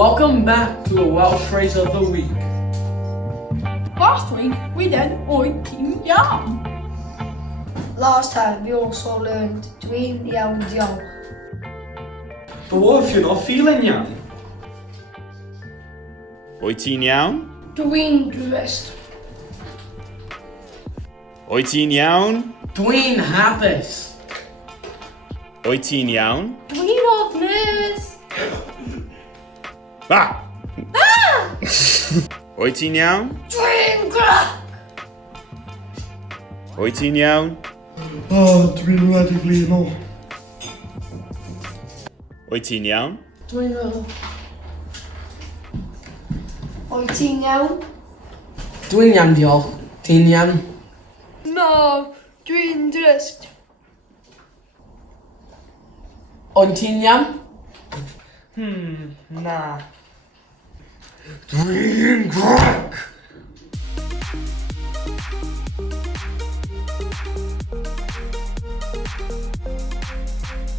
Welcome back to the Welsh phrase of the week. Last week we did Oed Ti'n Iawn. Last time we also learned Dwi'n Wedi. But what if you're not feeling young? Wyt ti'n iawn? Dwi'n Drist. Wyt ti'n iawn? Dwi'n Hapus. Wyt ti'n iawn? Dwi'n Ofnus. Ba! Wyt ti'n iawn? Dwi'n Grac. Wyt ti'n iawn? Dwi'n Wedi blino. Wyt ti'n iawn? Dwi'n Weddol. Wyt ti'n iawn? Dwi'n iawn, diolch. Ti'n iawn? No, Dwi'n Drist. Ond ti'n iawn? Na. Dwi'n Grac.